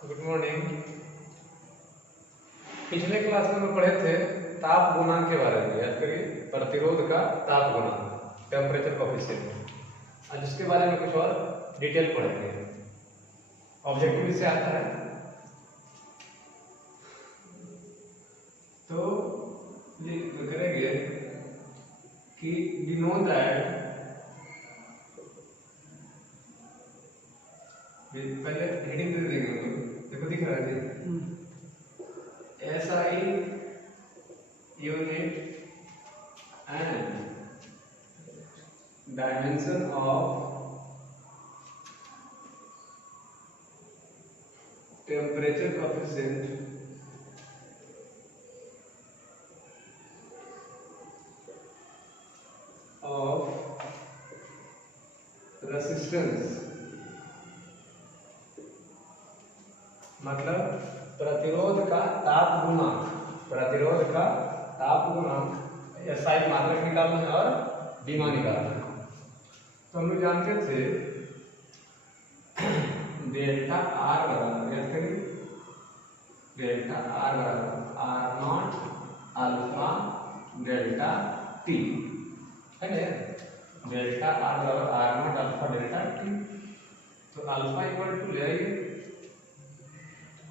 Good morning. पिछले class में हम पढ़े थे ताप गुणांक के बारे में। याद करिए, प्रतिरोध का ताप गुणांक, टेम्परेचर कोएफिशिएंट। आज उसके बारे में कुछ और डिटेल पढ़ेंगे। ऑब्जेक्टिव इससे आता है तो ये करेंगे कि वी नो दैट, पहले हेडिंग दे देंगे हम लोग। देखो दिख रहा है SI unit and dimension of temperature coefficient of resistance, मतलब प्रतिरोध का ताप गुणांक। प्रतिरोध का ताप गुणांक SI मात्रक निकालना है और बीमा निकालना है। तो हम लोग जानते थे डेल्टा R बराबर, याद करिए, डेल्टा R बराबर R0 अल्फा डेल्टा T, है ना। डेल्टा R बराबर R0 अल्फा डेल्टा T। तो अल्फा इक्वल टू ले आइए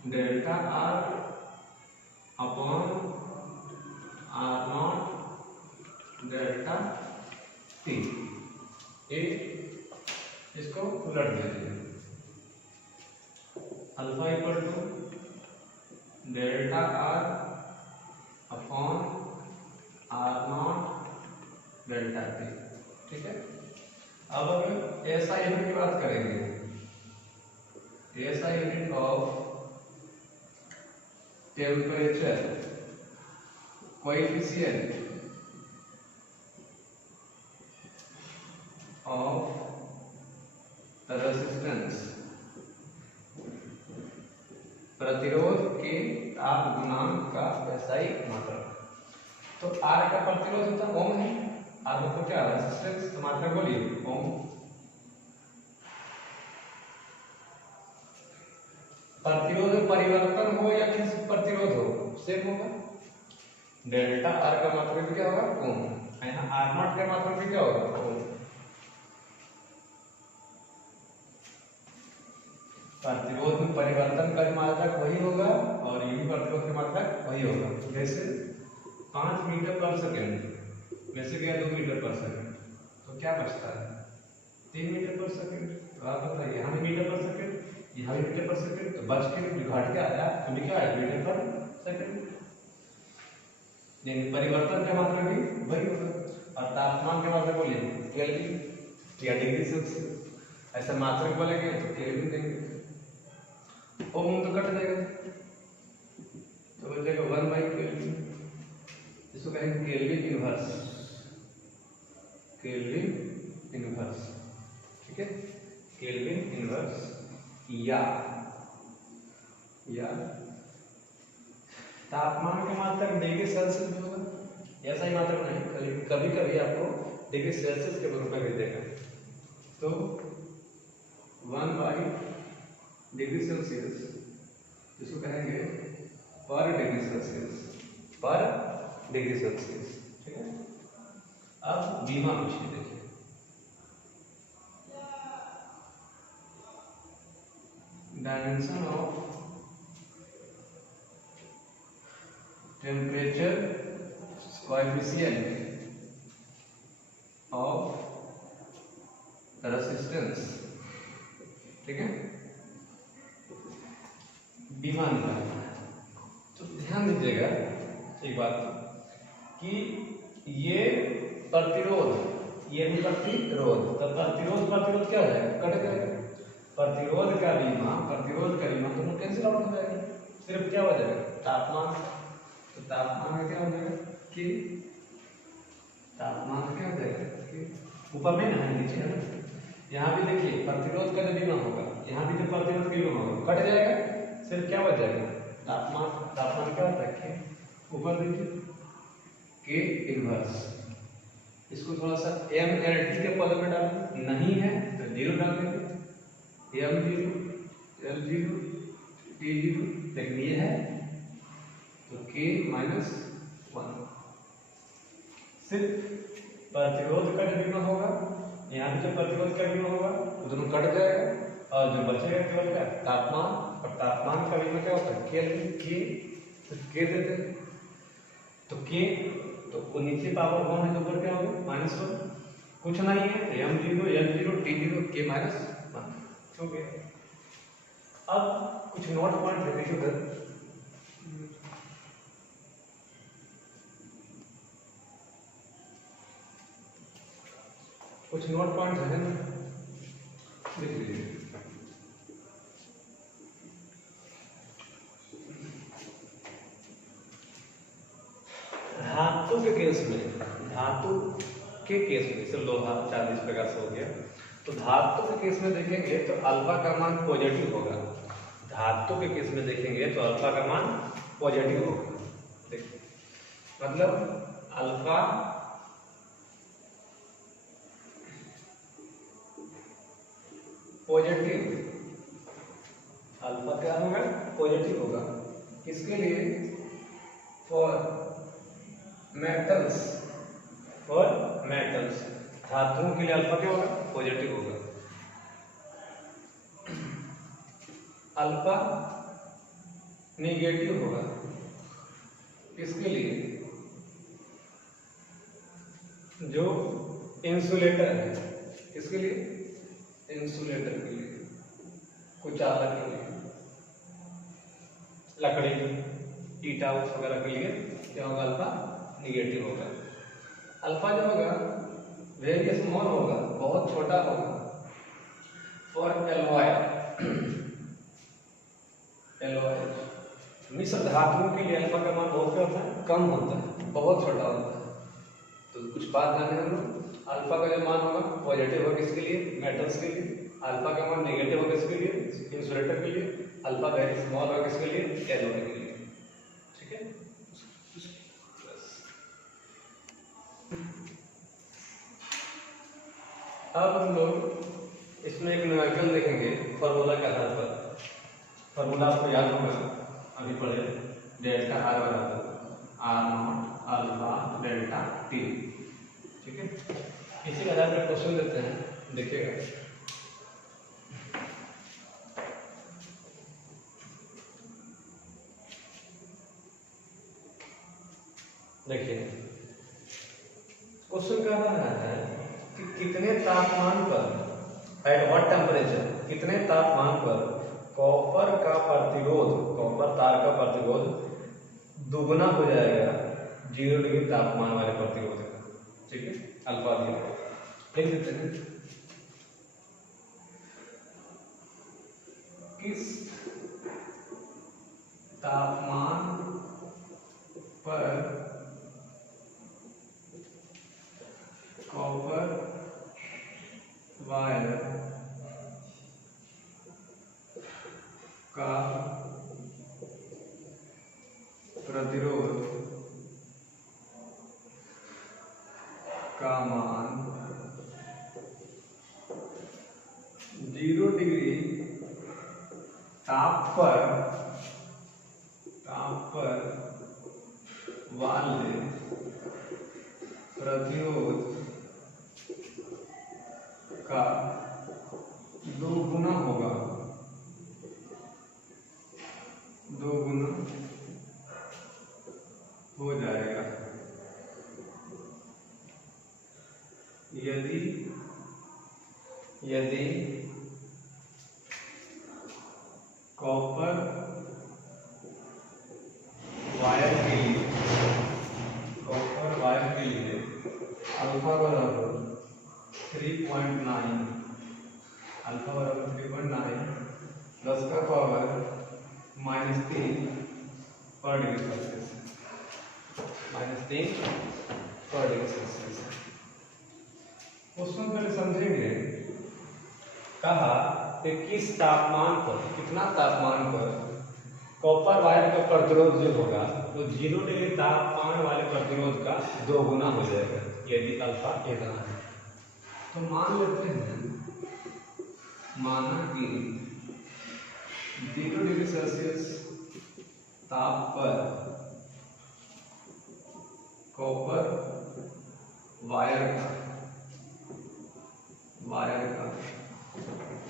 delta R upon R0 delta T। ये इसको उलट दीजिए। Alpha equal to delta R upon R0 delta T। ठीक है। अब हम SI यूनिट की बात करेंगे। SI unit of temperature coefficient of resistance, प्रतिरोध के ताप गुणांक का SI मात्रक। तो R का प्रतिरोध होता है ओम है, R मतलब क्या रेजिस्टेंस, तो मात्रक बोलिए ओम। प्रतिरोध में परिवर्तन हो या किस प्रतिरोध हो सेम होगा। डेल्टा R का मात्रक भी क्या होगा ओम, यहाँ R0 का मात्रक भी क्या होगा ओम। प्रतिरोध में परिवर्तन का मात्रक वही होगा और ये भी प्रतिरोध का मात्रक वही होगा। जैसे 5 मीटर पर सेकंड में से गया 2 मीटर पर सेकंड, तो क्या बचता है 3 मीटर पर सेकंड। तो आप बताइए, यहाँ भी मीटर पर सेकंड, यहाँ भी मीटर पर सेकंड, तो बच के घट के आया तो लिखा है मीटर पर सेकंड। लेकिन परिवर्तन का मात्रक भी वही होगा। और तापमान के मात्रक बोलिए केल्विन या डिग्री सेल्सियस। ऐसा मात्रक बोलेंगे तो केल्विन देंगे। ओम तो कट जाएगा, तो बचेगा 1/केल्विन। इसको कहेंगे केल्विन इनवर्स, केल्विन इनवर्स। ठीक है, केल्विन इनवर्स या तापमान के मात्रक डिग्री सेल्सियस में होगा। ऐसा ही मात्रक नहीं, कभी कभी आपको डिग्री सेल्सियस के रूप में भी देगा। तो 1/डिग्री सेल्सियस, इसको कहेंगे पर डिग्री सेल्सियस, पर डिग्री सेल्सियस। ठीक है। अब बीमा पूछिए, देखिए dimension of temperature coefficient of resistance. ठीक है, बीमा निकालना है। तो ध्यान दीजिएगा एक बात कि ये प्रतिरोध, ये भी प्रतिरोध, तो प्रतिरोध क्या हो जाएगा, कट जाएगा। प्रतिरोध का बीमा दोनों कैंसिल आउट हो जाएगा। सिर्फ क्या हो जाएगा तापमान। तो तापमान में क्या हो जाएगा कि तापमान में क्या हो जाएगा कि ऊपर में ना नीचे है ना, यहाँ भी देखिए प्रतिरोध का जो बीमा होगा, यहाँ भी जो प्रतिरोध का बीमा होगा कट जाएगा। सिर्फ क्या बच जाएगा तापमान। तापमान क्या होता है कि ऊपर देखिए के इनवर्स। इसको थोड़ा सा mLT के पद में डालें, नहीं है तो 0 डाल देंगे। M0 L0 T सिर्फ प्रतिरोध का जो विमा होगा, यहाँ पे जो प्रतिरोध का विमा होगा वो दोनों कट जाएगा, और जो बचेगा केवल क्या, तापमान, और तापमान का विमा क्या होता है, के, तो के देते हैं, तो के, तो नीचे पावर 1 है तो ऊपर क्या होगा -1, कुछ नहीं है, m0 l0 t0 k -1 हो गया। अब कुछ नोट पॉइंट है, देखिए उधर कुछ नोट पॉइंट है ना, देख लीजिए। धातु के केस में, धातु के केस में जैसे लोहा चांदी इस प्रकार से हो गया, तो धातु के केस में देखेंगे तो अल्फा का मान पॉजिटिव होगा। धातु के केस में देखेंगे तो अल्फा का मान पॉजिटिव होगा। देखिए मतलब अल्फा पॉजिटिव, अल्फा क्या होगा, पॉजिटिव होगा। किसके लिए, फॉर मेटल्स, फॉर मेटल्स, धातुओं के लिए अल्फा क्या होगा, पॉजिटिव होगा। अल्फा नेगेटिव होगा, किसके लिए, जो इंसुलेटर है, किसके लिए, इंसुलेटर के लिए, कुचालक के लिए, लकड़ी ईटा वगैरह के लिए क्या होगा, अल्फा निगेटिव होगा। अल्फा जो होगा वेरी स्मॉल होगा, बहुत छोटा होगा। फॉर एलॉय, एलॉय मिश्र धातुओं के लिए अल्फा का मान बहुत क्या होता है, कम होता है, बहुत छोटा होता है। तो कुछ बात जाने हम लोग, अल्फा का जो मान होगा पॉजिटिव होगा किसके लिए, मेटल्स के लिए, अल्फा का मान नेगेटिव होगा किसके लिए, इंसुलेटर के लिए, अल्फा वेरी स्मॉल होगा किसके लिए, एलॉय के लिए। ठीक है, अब हम लोग इसमें एक न्यूमेरिकल देखेंगे फॉर्मूला के आधार पर। फॉर्मूला आपको याद होगा, अभी पढ़े, डेल्टा आर बराबर R not alpha delta T. ठीक है, इसी के आधार पर क्वेश्चन देते हैं, देखिएगा। देखिए क्वेश्चन कह रहा है कि कितने तापमान पर, एट व्हाट टेम्परेचर, कितने तापमान पर कॉपर का प्रतिरोध, कॉपर तार का प्रतिरोध दुगुना हो जाएगा 0 डिग्री तापमान वाले प्रतिरोध का। ठीक है, अल्फा दिया, लिख देते हैं। किस तापमान पर कॉपर वायर का प्रतिरोध का मान 0 डिग्री ताप पर वाले प्रतिरोध का 2 गुना होगा, 2 गुना हो जाएगा यदि कॉपर वायर के लिए, अल्फा बराबर 3.9, अल्फा बराबर 3.9 10 का पावर -3 पर डिग्री सेल्सियस, -3 पर डिग्री सेल्सियस। क्वेश्चन पहले समझेंगे। कहा कि किस तापमान पर, कितना तापमान पर कॉपर वायर का प्रतिरोध जो होगा वो 0 डिग्री तापमान वाले प्रतिरोध का 2 गुना हो जाएगा यदि अल्फा इतना है। तो मान लेते हैं, माना कि 0 डिग्री सेल्सियस ताप पर कॉपर वायर का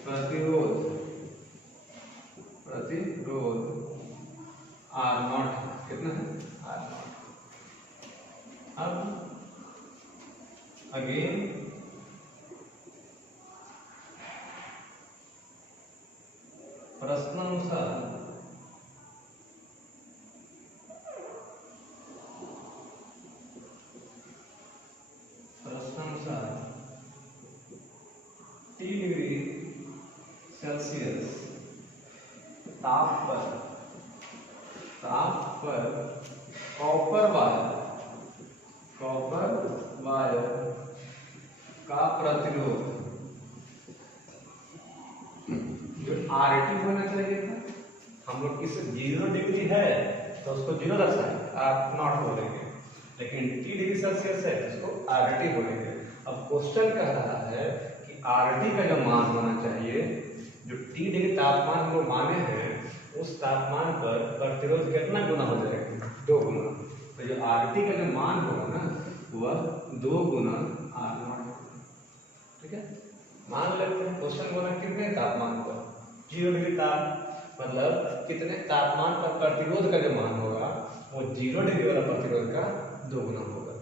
प्रतिरोध R0 कितना है R0। अब अगेन प्रश्नानुसार T डिग्री सेल्सियस ताप पर कॉपर वायर का प्रतिरोध जो RT होना चाहिए था, हम लोग किस 0 डिग्री है तो उसको 0 दर्शाएं, R0 बोलेंगे, लेकिन T डिग्री सेल्सियस है इसको RT बोलेंगे। अब क्वेश्चन कह रहा है कि RT का जो मान होना चाहिए, जो T डिग्री तापमान हम लोग माने हैं, उस तापमान पर प्रतिरोध कितना गुना हो जाएगा 2 गुना। तो जो RT का जो मान होगा ना वह 2 गुना R0। ठीक है, मान लेते हैं क्वेश्चन बोला कितने तापमान पर 0 डिग्री ताप, मतलब कितने तापमान पर प्रतिरोध का जो मान होगा वो 0 डिग्री वाला प्रतिरोध का 2 गुना होगा।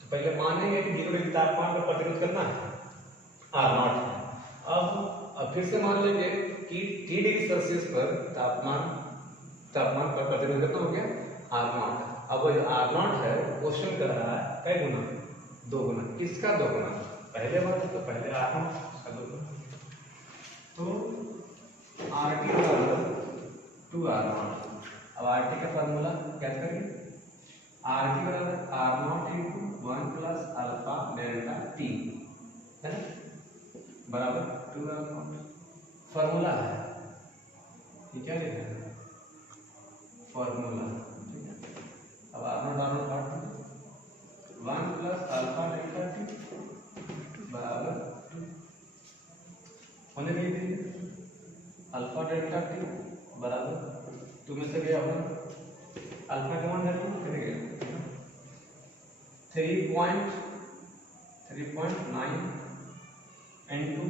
तो पहले मानेंगे कि 0 डिग्री तापमान पर प्रतिरोध कितना है R0 है। अब फिर से मान लेंगे कि T डिग्री सेल्सियस पर तापमान पर प्रतिरोध कितना हो गया R0। अब वो जो R0 है क्वेश्चन कर रहा है कै गुना 2 गुना। किसका 2 गुना? पहले बात है तो पहले R0 का 2 गुना, तो RT बराबर 2R0। अब RT का फार्मूला क्या करेंगे, RT बराबर R0 into 1 plus alpha delta T है ना, बराबर 2R0 फार्मूला है। ठीक है, फार्मूला। ठीक है, अब R0 काट दो, 1 प्लस अल्फा डेल्टा T बराबर 2 होने दीजिए। अल्फा डेल्टा T बराबर 2 में से गया होगा अल्फा का मान देखो कितने गया 3.9 into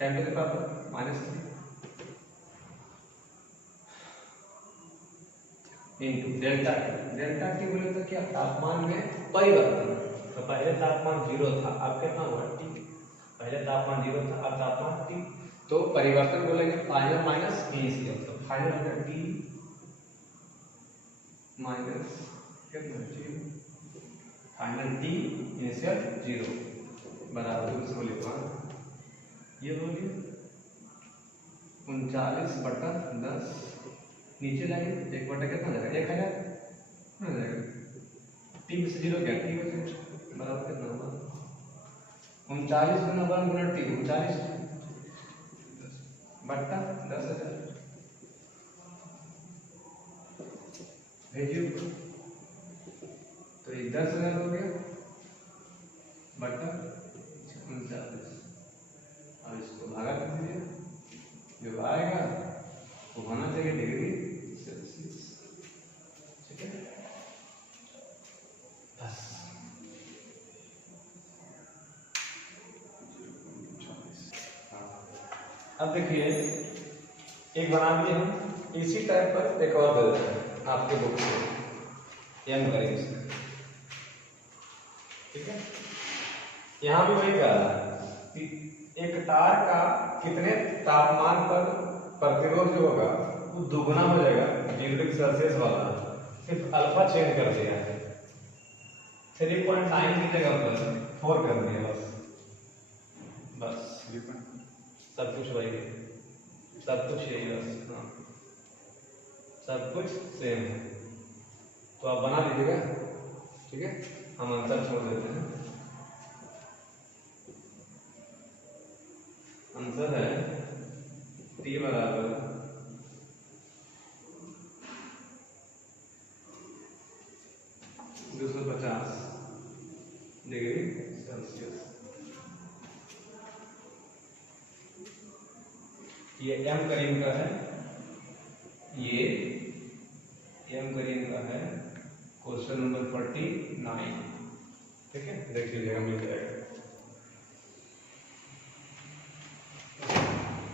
10 to the power -3 into delta T बोले तो क्या तापमान में परिवर्तन। तो पहले तापमान 0 था, अब कितना हुआ T। पहले तापमान 0 था, अब तापमान T, तो परिवर्तन बोलेंगे फाइनल माइनस इनिशियल। तो फाइनल हो गया T माइनस कितना T, फाइनल T इनिशियल 0 बराबर इसको लिखवा ये बोलिए 39/10 नीचे लाएंगे 1/, कितना जाएगा 1000 ना जाएगा। T में से 0 गया T बराबर कितना होगा 39 गुना 1 गुना T 39/10,000 भेजिए। तो ये 10,000 हो गया बट्टा 39। अब इसको भागा कर दीजिए, जो आएगा वो होना चाहिए डिग्री सेल्सियस। ठीक है, बस। अब देखिए एक बना दिए हम, इसी टाइप पर एक और दे देते हैं आपके बुक में, एम करेंगे इसमें। ठीक है, यहाँ भी वही कह रहा है कि एक तार का कितने तापमान पर प्रतिरोध जो होगा वो दुगुना हो जाएगा 0 डिग्री सेल्सियस वाला। सिर्फ अल्फा चेंज कर दिया है, 3.9 की जगह पर 4 कर दिया बस सब कुछ वही है, सब कुछ यही बस। हाँ, सब कुछ सेम है। तो आप बना लीजिएगा। ठीक है, हम आंसर छोड़ देते हैं। आंसर है T बराबर 250 डिग्री सेल्सियस। ये m करीब का है, ये m करीब का है। क्वेश्चन नंबर 49 ठीक है, देख लीजिएगा, मिल जाएगा।